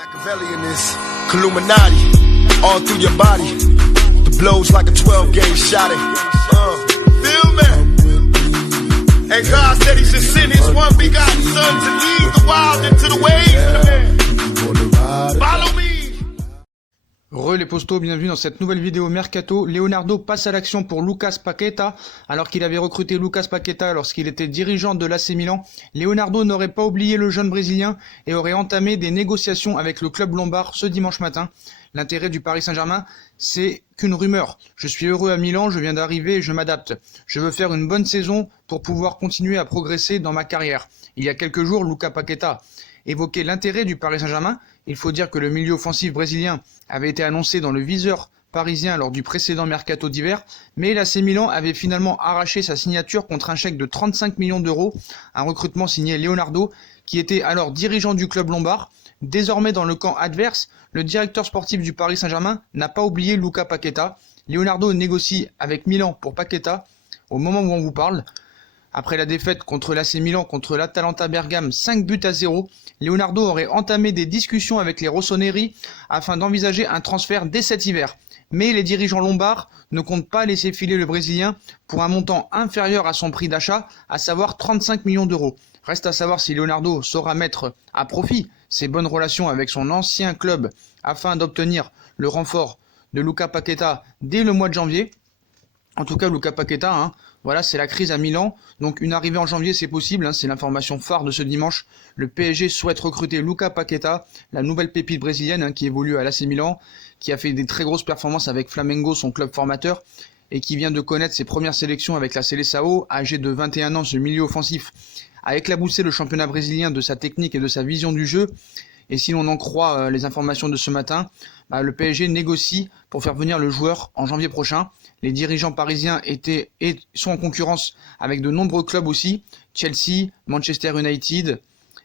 Machiavelli in this Illuminati, all through your body. The blows like a 12-gauge shot. Feel me? And God said He should send His one begotten Son to lead the wild into the ways. Follow me. Re les postos, bienvenue dans cette nouvelle vidéo Mercato. Leonardo passe à l'action pour Lucas Paqueta. Alors qu'il avait recruté Lucas Paqueta lorsqu'il était dirigeant de l'AC Milan, Leonardo n'aurait pas oublié le jeune Brésilien et aurait entamé des négociations avec le club lombard ce dimanche matin. L'intérêt du Paris Saint-Germain, c'est qu'une rumeur. Je suis heureux à Milan, je viens d'arriver et je m'adapte. Je veux faire une bonne saison pour pouvoir continuer à progresser dans ma carrière. Il y a quelques jours, Lucas Paqueta évoquait l'intérêt du Paris Saint-Germain. Il faut dire que le milieu offensif brésilien avait été annoncé dans le viseur parisien lors du précédent mercato d'hiver, mais l'AC Milan avait finalement arraché sa signature contre un chèque de 35 millions d'euros, un recrutement signé Leonardo, qui était alors dirigeant du club lombard. Désormais dans le camp adverse, le directeur sportif du Paris Saint-Germain n'a pas oublié Lucas Paqueta. Leonardo négocie avec Milan pour Paqueta au moment où on vous parle. Après la défaite contre l'AC Milan contre l'Atalanta Bergame 5-0, Leonardo aurait entamé des discussions avec les rossoneri afin d'envisager un transfert dès cet hiver. Mais les dirigeants lombards ne comptent pas laisser filer le Brésilien pour un montant inférieur à son prix d'achat, à savoir 35 millions d'euros. Reste à savoir si Leonardo saura mettre à profit ses bonnes relations avec son ancien club afin d'obtenir le renfort de Lucas Paqueta dès le mois de janvier. En tout cas, Lucas Paqueta, voilà, c'est la crise à Milan. Donc une arrivée en janvier, c'est possible, c'est l'information phare de ce dimanche. Le PSG souhaite recruter Lucas Paqueta, la nouvelle pépite brésilienne qui évolue à l'AC Milan, qui a fait des très grosses performances avec Flamengo, son club formateur, et qui vient de connaître ses premières sélections avec la Seleção. Âgé de 21 ans, ce milieu offensif a éclaboussé le championnat brésilien de sa technique et de sa vision du jeu. Et si l'on en croit les informations de ce matin, le PSG négocie pour faire venir le joueur en janvier prochain. Les dirigeants parisiens sont en concurrence avec de nombreux clubs aussi, Chelsea, Manchester United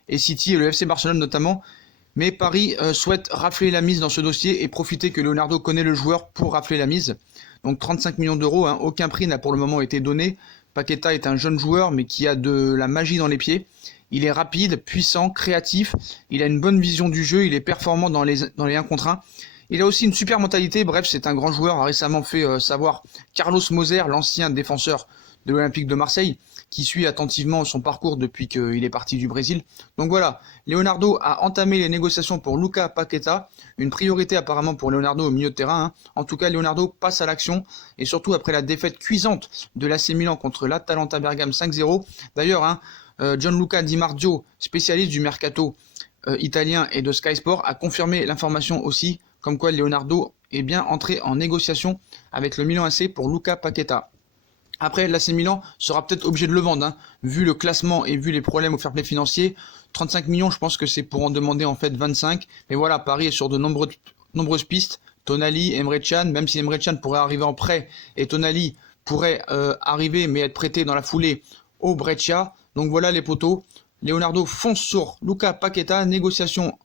et City et le FC Barcelone notamment. Mais Paris souhaite rafler la mise dans ce dossier et profiter que Leonardo connaît le joueur pour rafler la mise. Donc 35 millions d'euros, aucun prix n'a pour le moment été donné. Paqueta est un jeune joueur mais qui a de la magie dans les pieds. Il est rapide, puissant, créatif, il a une bonne vision du jeu, il est performant dans les 1 contre 1. Il a aussi une super mentalité, bref, c'est un grand joueur, a récemment fait savoir Carlos Moser, l'ancien défenseur de l'Olympique de Marseille, qui suit attentivement son parcours depuis qu'il est parti du Brésil. Donc voilà, Leonardo a entamé les négociations pour Lucas Paqueta, une priorité apparemment pour Leonardo au milieu de terrain. En tout cas, Leonardo passe à l'action, et surtout après la défaite cuisante de l'AC Milan contre l'Atalanta Bergame 5-0. D'ailleurs, Gianluca Di Marzio, spécialiste du mercato italien et de Sky Sport, a confirmé l'information aussi, comme quoi Leonardo est bien entré en négociation avec le Milan AC pour Lucas Paqueta. Après, l'AC Milan sera peut-être obligé de le vendre, vu le classement et vu les problèmes au fair play financier. 35 millions, je pense que c'est pour en demander en fait 25. Mais voilà, Paris est sur de nombreuses pistes. Tonali, Emre Can, même si Emre Can pourrait arriver en prêt et Tonali pourrait arriver mais être prêté dans la foulée au Brescia. Donc voilà les potos. Leonardo fonce sur Lucas Paqueta, négociation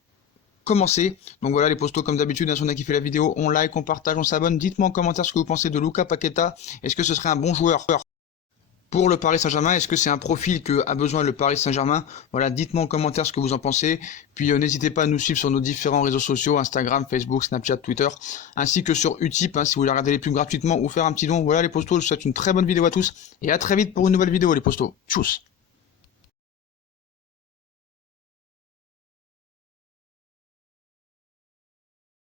commencée. Donc voilà les postos comme d'habitude, si on a kiffé la vidéo, on like, on partage, on s'abonne. Dites-moi en commentaire ce que vous pensez de Lucas Paqueta. Est-ce que ce serait un bon joueur pour le Paris Saint-Germain? Est-ce que c'est un profil que a besoin le Paris Saint-Germain? Voilà, dites-moi en commentaire ce que vous en pensez. Puis n'hésitez pas à nous suivre sur nos différents réseaux sociaux, Instagram, Facebook, Snapchat, Twitter, ainsi que sur Utip, si vous voulez regarder les pubs gratuitement ou faire un petit don. Voilà les postos, je vous souhaite une très bonne vidéo à tous et à très vite pour une nouvelle vidéo les postos. Tchuss.